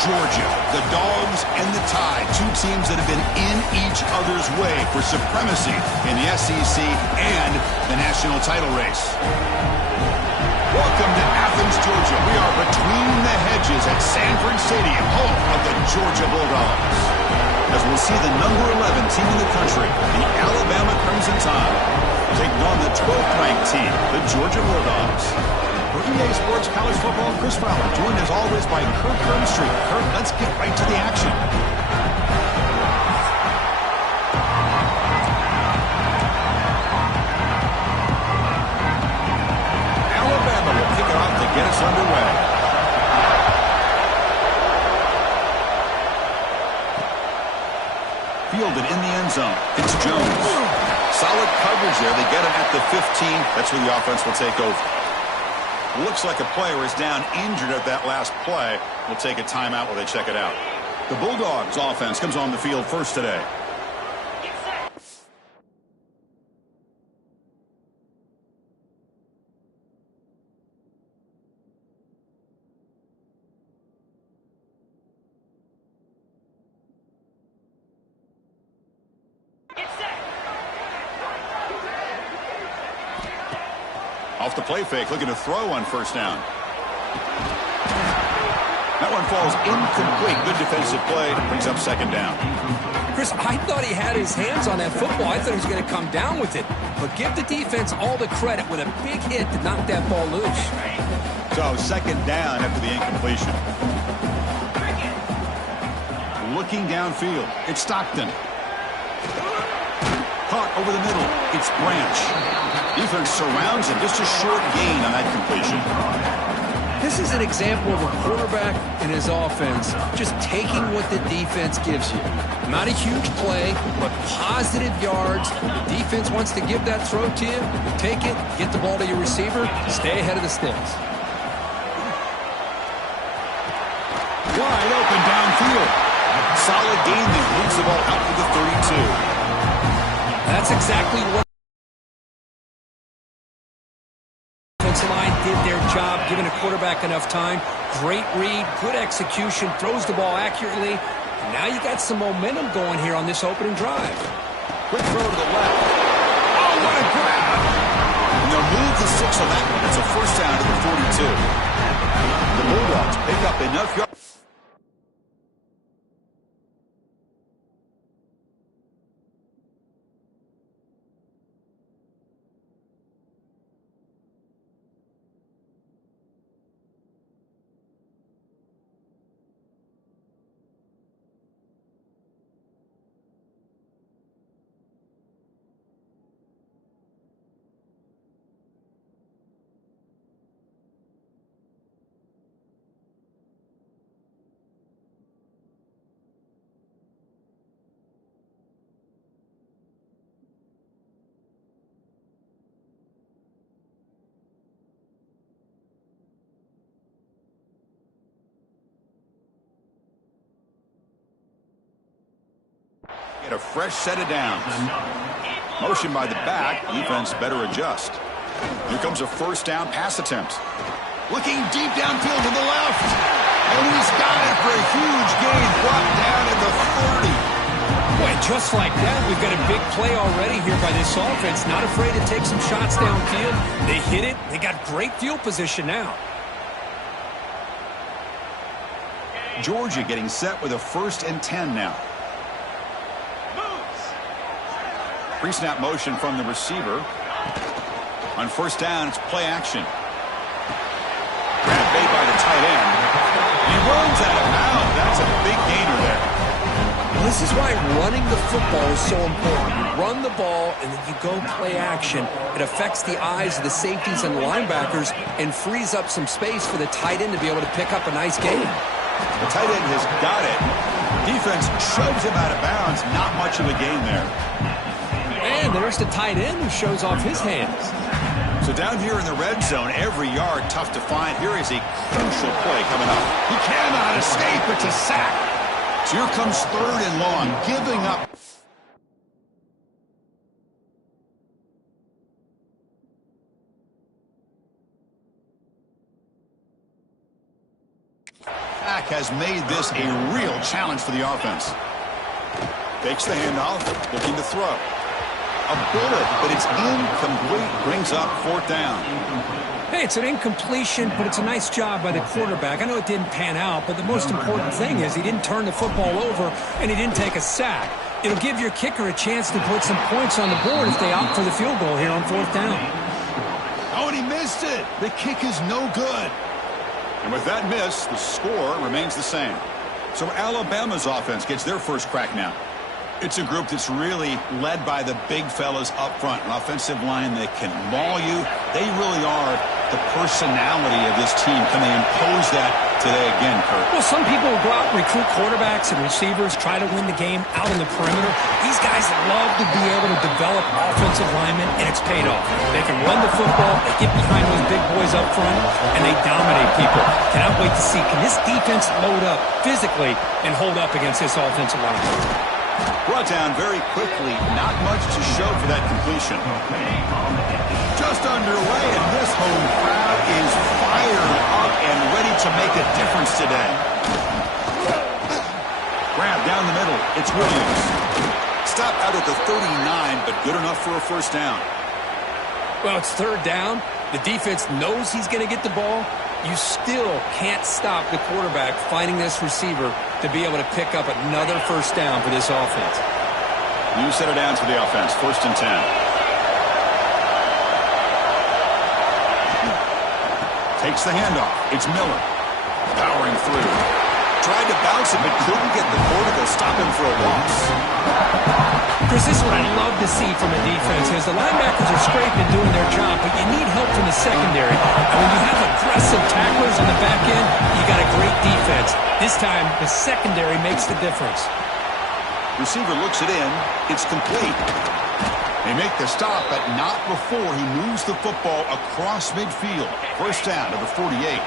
Georgia, the Dogs and the Tide, two teams that have been in each other's way for supremacy in the SEC and the national title race. Welcome to Athens, Georgia. We are between the hedges at Sanford Stadium, home of the Georgia Bulldogs. As we'll see the number 11 team in the country, the Alabama Crimson Tide, taking on the 12th ranked team, the Georgia Bulldogs. For EA Sports College Football, Chris Fowler, joined as always by Kirk Herbstreit. Kirk, let's get right to the action. Alabama will kick it off to get us underway. Fielded in the end zone. It's Jones. Solid coverage there. They get him at the 15. That's where the offense will take over. Looks like a player is down injured at that last play. We'll take a timeout while they check it out. The Bulldogs offense comes on the field first today. Off the play fake, looking to throw on first down. That one falls incomplete. Good defensive play. Brings up second down. Chris, I thought he had his hands on that football. I thought he was going to come down with it. But give the defense all the credit with a big hit to knock that ball loose. So second down after the incompletion. Looking downfield. It's Stockton. Caught over the middle. It's Branch. Defense surrounds him. Just a short gain on that completion. This is an example of a quarterback and his offense just taking what the defense gives you. Not a huge play, but positive yards. The defense wants to give that throw to you. You take it, get the ball to your receiver, stay ahead of the sticks. Wide open downfield. Solid gain that moves the ball out to the 32. That's exactly what line did their job, giving a quarterback enough time. Great read, good execution, throws the ball accurately. And now you got some momentum going here on this opening drive. Quick throw to the left. Oh, what a grab! And they'll move the 6 on that one. It's a first down to the 42. The Bulldogs pick up enough yards. Get a fresh set of downs. Motion by the back. Defense better adjust. Here comes a first down pass attempt. Looking deep downfield to the left. And he's got it for a huge gain. Brought down at the 30. Boy, just like that, we've got a big play already here by this offense. Not afraid to take some shots downfield. They hit it. They got great field position now. Georgia getting set with a 1st and 10 now. Pre-snap motion from the receiver. On 1st down, it's play action. Grab made by the tight end. He runs out of bounds. That's a big gainer there. Well, this is why running the football is so important. You run the ball, and then you go play action. It affects the eyes of the safeties and the linebackers and frees up some space for the tight end to be able to pick up a nice gain. The tight end has got it. Defense shoves him out of bounds. Not much of a gain there. And there's the tight end who shows off his hands. So down here in the red zone, every yard tough to find. Here is a crucial play coming up. He cannot escape. It's a sack. So here comes 3rd and long, giving up. Pack has made this a real challenge for the offense. Takes the handoff, looking to throw. A bullet, but it's incomplete. Brings up 4th down. Hey, it's an incompletion, but it's a nice job by the quarterback. I know it didn't pan out, but the most important thing is he didn't turn the football over and he didn't take a sack. It'll give your kicker a chance to put some points on the board if they opt for the field goal here on 4th down. Oh, and he missed it. The kick is no good. And with that miss, the score remains the same. So Alabama's offense gets their first crack now. It's a group that's really led by the big fellas up front. An offensive line that can maul you. They really are the personality of this team. Can they impose that today again, Kurt? Well, some people will go out and recruit quarterbacks and receivers, try to win the game out on the perimeter. These guys love to be able to develop offensive linemen, and it's paid off. They can run the football, they get behind those big boys up front, and they dominate people. Cannot wait to see, can this defense load up physically and hold up against this offensive line? Brought down very quickly. Not much to show for that completion. Just underway, and this home crowd is fired up and ready to make a difference today. Grab down the middle. It's Williams. Stop out at the 39, but good enough for a 1st down. Well, it's 3rd down. The defense knows he's going to get the ball. You still can't stop the quarterback finding this receiver to be able to pick up another 1st down for this offense. New set of downs for the offense. 1st and 10. Takes the handoff. It's Miller. Powering through. Tried to bounce it, but couldn't get the quarterback to stop him for a loss. Chris, this is what I love to see from a defense is the linebackers are scraping doing their job, but you need help from the secondary. And when you have aggressive tacklers on the back end, you got a great defense. This time, the secondary makes the difference. Receiver looks it in. It's complete. They make the stop, but not before he moves the football across midfield. 1st down to the 48.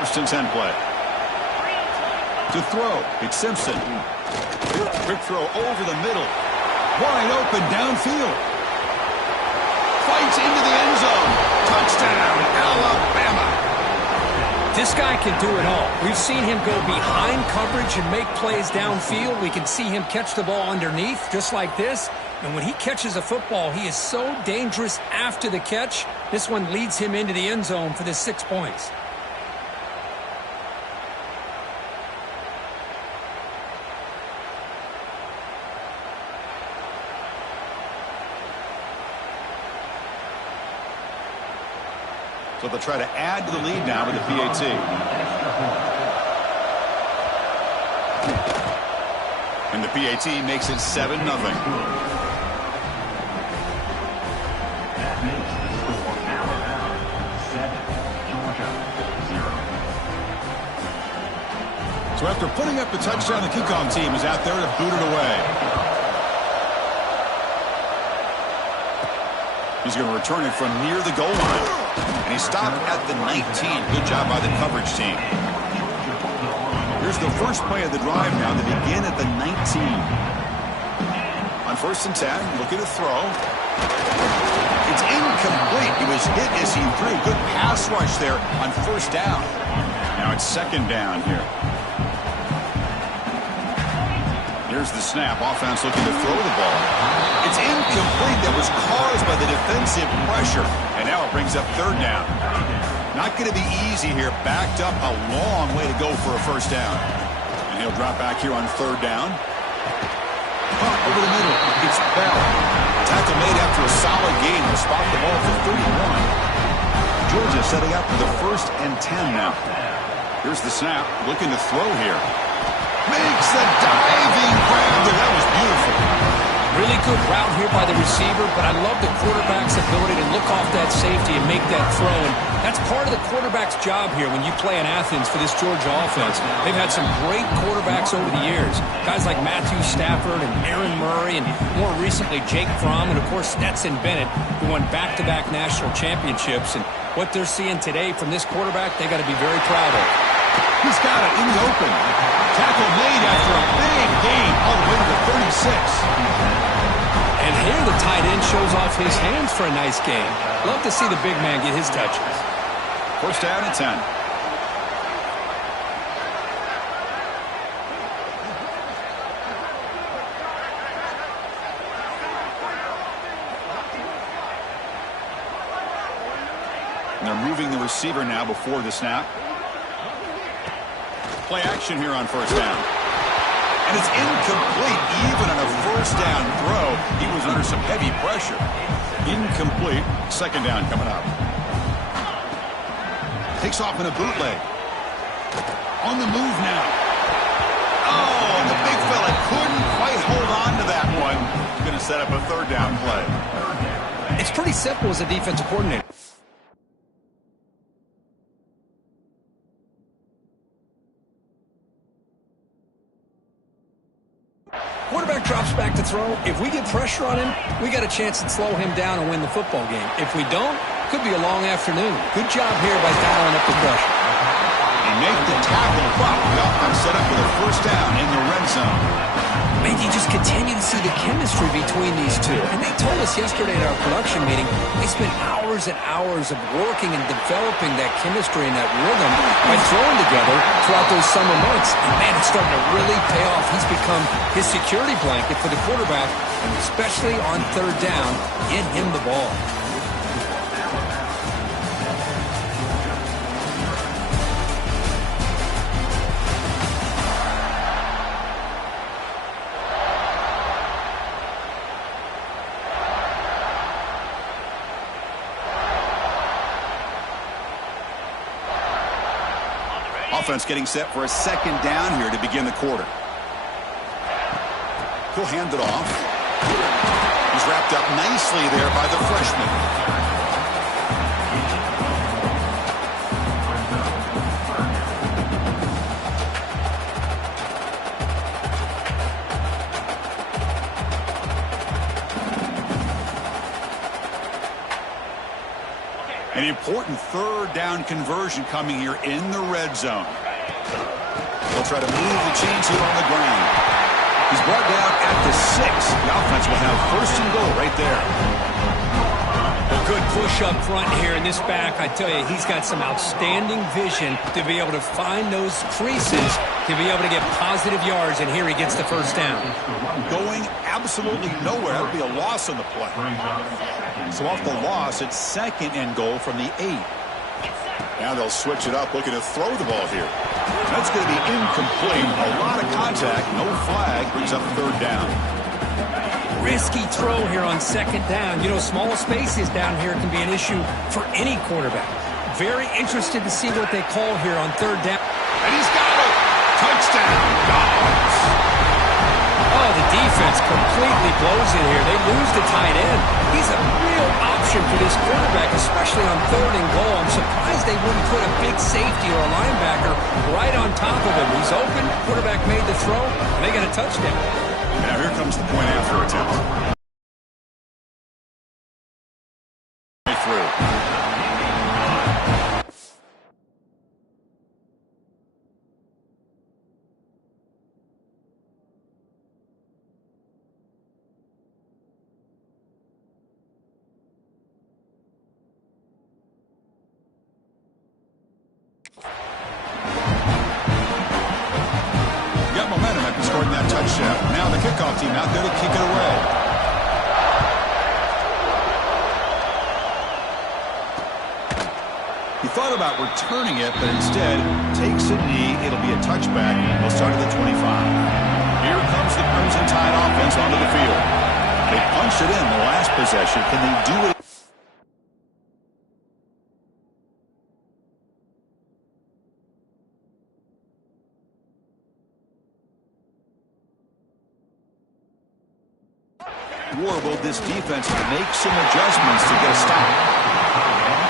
First and 10 play. To throw, it's Simpson. Quick throw over the middle. Wide open downfield. Fights into the end zone. Touchdown, Alabama. This guy can do it all. We've seen him go behind coverage and make plays downfield. We can see him catch the ball underneath, just like this. And when he catches a football, he is so dangerous after the catch. This one leads him into the end zone for the 6 points. So they'll try to add to the lead now with the PAT. And the PAT makes it 7-0. That makes the score now 7, Georgia 0. So after putting up the touchdown, the kickoff team is out there to boot it away. He's going to return it from near the goal line. And he stopped at the 19. Good job by the coverage team. Here's the first play of the drive now. They begin at the 19. On 1st and 10, looking to throw. It's incomplete. He was hit as he threw. Good pass rush there on 1st down. Now it's 2nd down here. Here's the snap. Offense looking to throw the ball. It's incomplete. That was caused by the defensive pressure. And now it brings up 3rd down. Not going to be easy here. Backed up a long way to go for a 1st down. And he'll drop back here on 3rd down. Pump over the middle. It's Bell. Tackle made after a solid gain. Will spot the ball for 31. Georgia setting up for the 1st and 10 now. Here's the snap. Looking to throw here. Makes the diving grab there. That was beautiful. Really good route here by the receiver, but I love the quarterback's ability to look off that safety and make that throw. And that's part of the quarterback's job here when you play in Athens for this Georgia offense. They've had some great quarterbacks over the years. Guys like Matthew Stafford and Aaron Murray and more recently Jake Fromm and, of course, Stetson Bennett, who won back-to-back national championships. And what they're seeing today from this quarterback, they got to be very proud of. He's got it in the open. Tackle made after a big gain all the way to the 36. And here the tight end shows off his hands for a nice gain. Love to see the big man get his touches. 1st down and 10. And they're moving the receiver now before the snap. Play action here on 1st down. And it's incomplete. Even on a 1st down throw, he was under some heavy pressure. Incomplete. 2nd down coming up. Takes off in a bootleg. On the move now. Oh, and the big fella couldn't quite hold on to that one. Going to set up a 3rd down play. It's pretty simple as a defensive coordinator. Quarterback drops back to throw. If we get pressure on him, we got a chance to slow him down and win the football game. If we don't, could be a long afternoon. Good job here by dialing up the pressure. And make the tackle. I'm set up with a 1st down in the red zone. Man, you just continue to see the chemistry between these two. And they told us yesterday at our production meeting, they spent hours and hours of working and developing that chemistry and that rhythm by throwing together throughout those summer months. And man, it's starting to really pay off. He's become his security blanket for the quarterback, and especially on 3rd down, get him the ball. Offense getting set for a 2nd down here to begin the quarter. He'll hand it off. He's wrapped up nicely there by the freshman. An important 3rd down conversion coming here in the red zone. They'll try to move the chains here on the ground. He's brought down at the 6. The offense will have 1st and goal right there. A good push up front here in this back. I tell you, he's got some outstanding vision to be able to find those creases, to be able to get positive yards, and here he gets the 1st down. Going absolutely nowhere. That would be a loss on the play. So off the loss, it's 2nd and goal from the 8. Now they'll switch it up, looking to throw the ball here. That's going to be incomplete. A lot of contact, no flag, brings up 3rd down. Risky throw here on 2nd down. You know, small spaces down here can be an issue for any quarterback. Very interested to see what they call here on 3rd down. And he's got it. Touchdown, Dogs. Oh, the defense completely blows it here. They lose the tight end. He's a real option for this quarterback, especially on 3rd and goal. I'm surprised they wouldn't put a big safety or a linebacker right on top of him. He's open, quarterback made the throw, and they got a touchdown. Now here comes the point after attempt. Through. Got momentum after scoring that touchdown. Now the kickoff team out there to kick it away. He thought about returning it, but instead takes a knee. It'll be a touchback. They'll start at the 25. Here comes the Crimson Tide offense onto the field. They punched it in the last possession. Can they do it? Warble, this defense to make some adjustments to get a stop.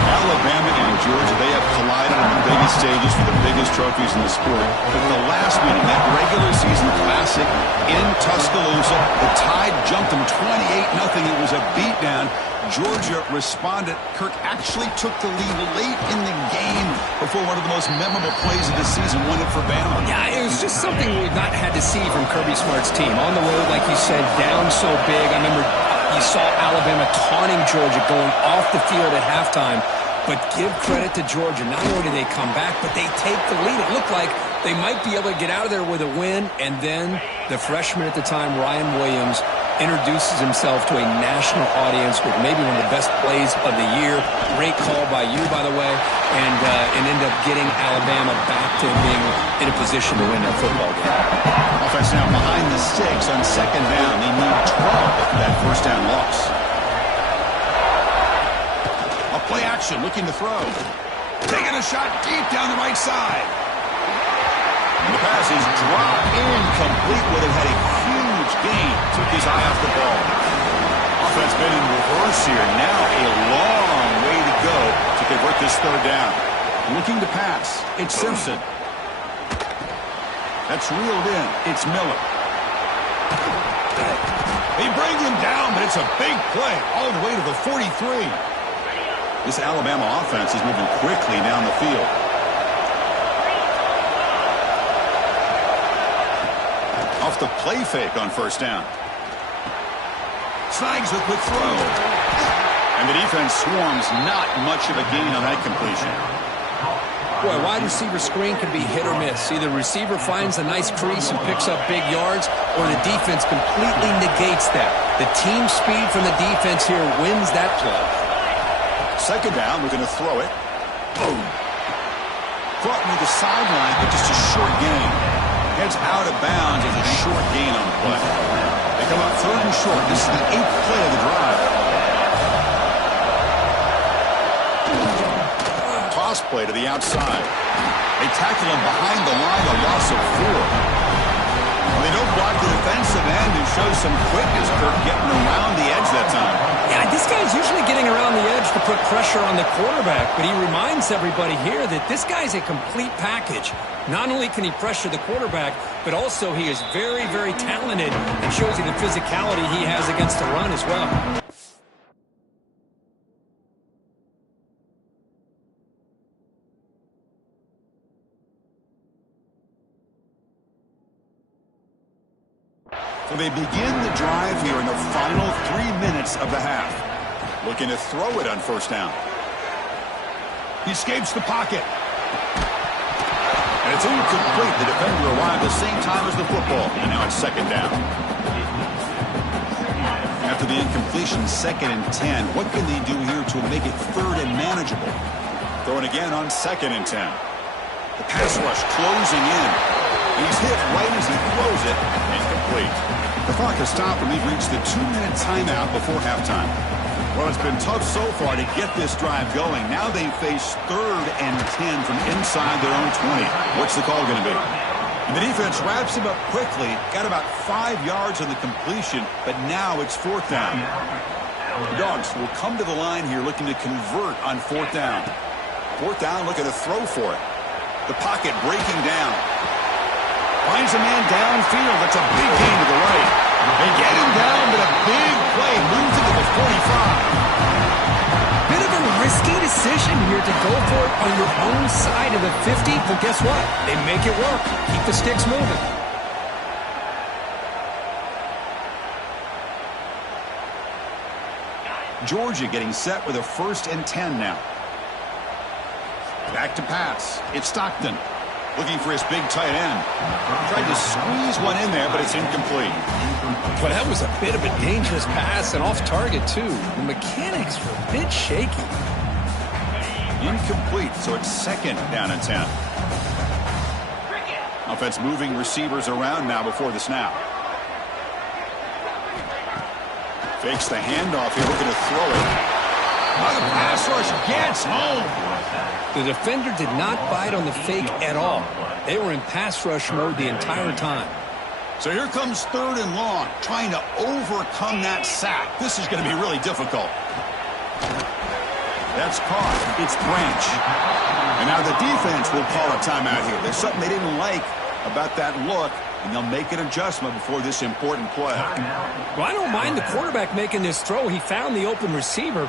Alabama and Georgia, they have collided on the biggest stages for the biggest trophies in the sport. But the last meeting, that regular season classic in Tuscaloosa, the Tide jumped them 28-0. It was a beatdown. Georgia responded. Kirk actually took the lead late in the game before one of the most memorable plays of the season won it for Bama. Yeah, it was just something we've not had to see from Kirby Smart's team. On the road, like you said, down so big. I remember you saw Alabama taunting Georgia going off the field at halftime. But give credit to Georgia. Not only do they come back, but they take the lead. It looked like they might be able to get out of there with a win. And then the freshman at the time, Ryan Williams, introduces himself to a national audience with maybe one of the best plays of the year. Great call by you, by the way. And end up getting Alabama back to being in a position to win their football game. Offense now behind the 6 on 2nd down. They need 12 for that first down loss. Play action, looking to throw. Taking a shot deep down the right side. And the pass is dropped incomplete. Would have had a huge gain. Took his eye off the ball. Offense been in reverse here. Now a long way to go to convert this 3rd down. Looking to pass. It's Simpson. That's reeled in. It's Miller. They bring him down, but it's a big play all the way to the 43. This Alabama offense is moving quickly down the field. Off the play fake on 1st down. Snags a quick throw. And the defense swarms, not much of a gain on that completion. Boy, wide receiver screen can be hit or miss. Either receiver finds a nice crease and picks up big yards, or the defense completely negates that. The team speed from the defense here wins that play. 2nd down, we're going to throw it. Boom. Caught near the sideline, but just a short gain. Heads out of bounds as a short gain on the play. They come up 3rd and short. This is the 8th play of the drive. Toss play to the outside. They tackle him behind the line, a loss of 4. Well, they don't block the defensive end and show some quickness. Kirk getting around the edge that time. Yeah, this guy's usually getting around the edge to put pressure on the quarterback, but he reminds everybody here that this guy's a complete package. Not only can he pressure the quarterback, but also he is very, very talented and shows you the physicality he has against the run as well. So they begin the drive here in the final 3 minutes of the half. Looking to throw it on 1st down. He escapes the pocket. And it's incomplete. The defender arrived the same time as the football. And now it's 2nd down. After the incompletion, 2nd and 10. What can they do here to make it 3rd and manageable? Throwing again on 2nd and 10. The pass rush closing in. He's hit right as he throws it. Incomplete. The clock has stopped and we've reached the 2-minute timeout before halftime. Well, it's been tough so far to get this drive going. Now they face 3rd and 10 from inside their own 20. What's the call going to be? And the defense wraps him up quickly. Got about 5 yards on the completion, but now it's 4th down. The Dogs will come to the line here looking to convert on 4th down. 4th down, looking to throw for it. The pocket breaking down. Finds a man downfield. That's a big gain to the right. They get him down, but a big play moves into the 45. Bit of a risky decision here to go for it on your own side of the 50, but guess what? They make it work. Keep the sticks moving. Georgia getting set with a 1st and 10 now. Back to pass. It's Stockton. Looking for his big tight end. Tried to squeeze one in there, but it's incomplete. Well, that was a bit of a dangerous pass and off target, too. The mechanics were a bit shaky. Incomplete, so it's 2nd down and 10. Offense moving receivers around now before the snap. Fakes the handoff here, looking to throw it. Oh, the pass rush gets home. The defender did not bite on the fake at all. They were in pass rush mode the entire time. So here comes 3rd and long, trying to overcome that sack. This is going to be really difficult. That's caught. It's Branch. And now the defense will call a timeout here. There's something they didn't like about that look, and they'll make an adjustment before this important play. Well, I don't mind the quarterback making this throw. He found the open receiver.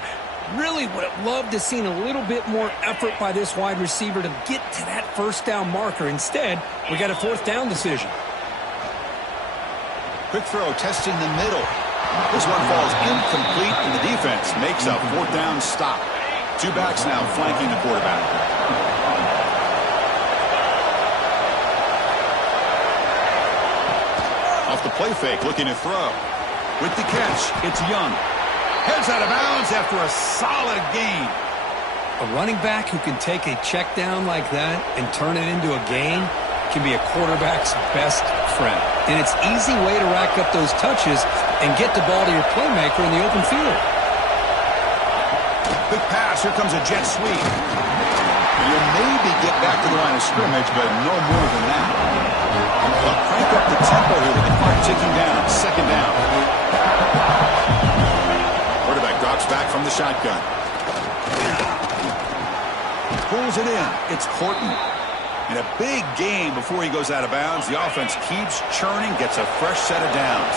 Really would have loved to have seen a little bit more effort by this wide receiver to get to that 1st down marker. Instead, we got a 4th down decision. Quick throw, testing the middle. This one falls incomplete, and the defense makes a 4th down stop. 2 backs now flanking the quarterback. Off the play fake, looking to throw. With the catch, it's Young. Heads out of bounds after a solid gain. A running back who can take a check down like that and turn it into a gain can be a quarterback's best friend. And it's an easy way to rack up those touches and get the ball to your playmaker in the open field. Quick pass. Here comes a jet sweep. You'll maybe get back to the line of scrimmage, but no more than that. They'll crank up the tempo here with the clock ticking down. 2nd down. Quarterback drops back from the shotgun. Pulls it in. It's Horton. And a big gain before he goes out of bounds. The offense keeps churning, gets a fresh set of downs.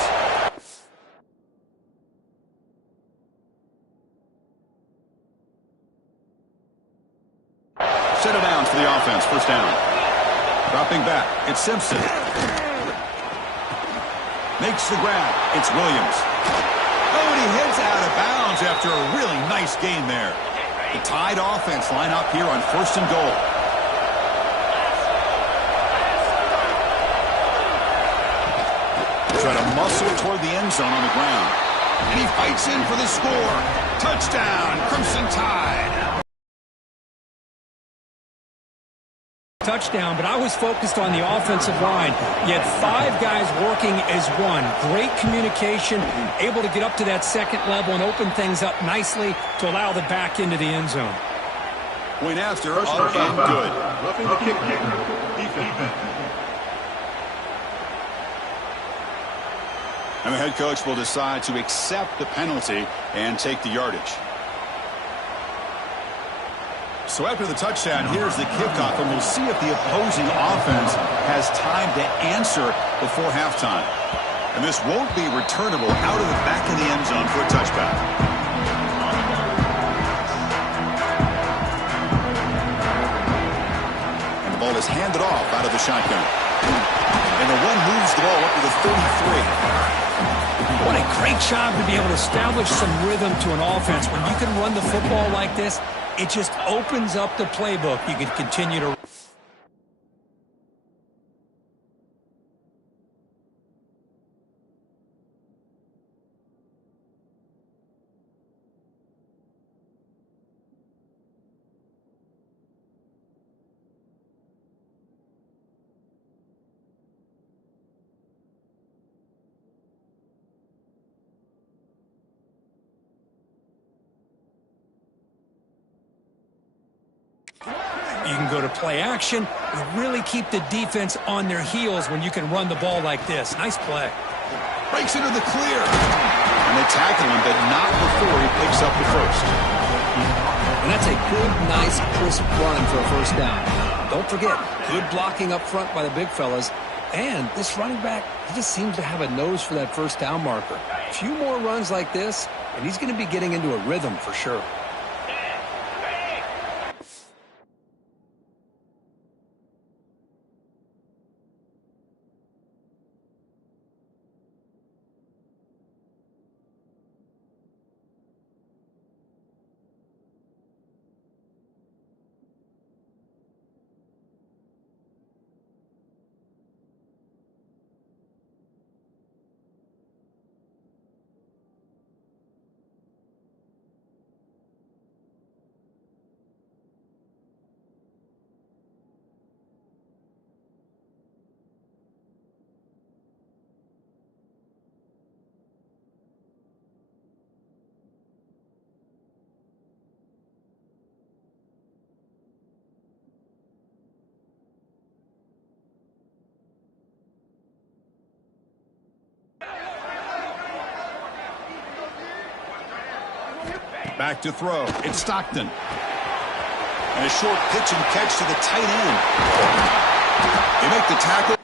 Set of downs for the offense. 1st down. Dropping back. It's Simpson. Makes the grab. It's Williams. Oh, and he heads out of bounds after a really nice gain there. The Tide offense line up here on 1st and goal. Try to muscle toward the end zone on the ground. And he fights in for the score. Touchdown, Crimson Tide. Touchdown, but I was focused on the offensive line. You had 5 guys working as one. Great communication, able to get up to that 2nd level and open things up nicely to allow the back into the end zone. Point after, up and good. Roughing the kick defense. And the head coach will decide to accept the penalty and take the yardage. So after the touchdown, here's the kickoff, and we'll see if the opposing offense has time to answer before halftime. And this won't be returnable out of the back of the end zone for a touchback. And the ball is handed off out of the shotgun. And the one moves the ball up to the 33. What a great job to be able to establish some rhythm to an offense. When you can run the football like this, it just opens up the playbook. You can continue to... You can go to play action and really keep the defense on their heels when you can run the ball like this. Nice play. Breaks into the clear. And they tackle him, but not before he picks up the first. And that's a good, nice, crisp run for a first down. Don't forget, good blocking up front by the big fellas. And this running back, he just seems to have a nose for that first down marker. A few more runs like this, and he's going to be getting into a rhythm for sure. Back to throw. It's Stockton. And a short pitch and catch to the tight end. They make the tackle.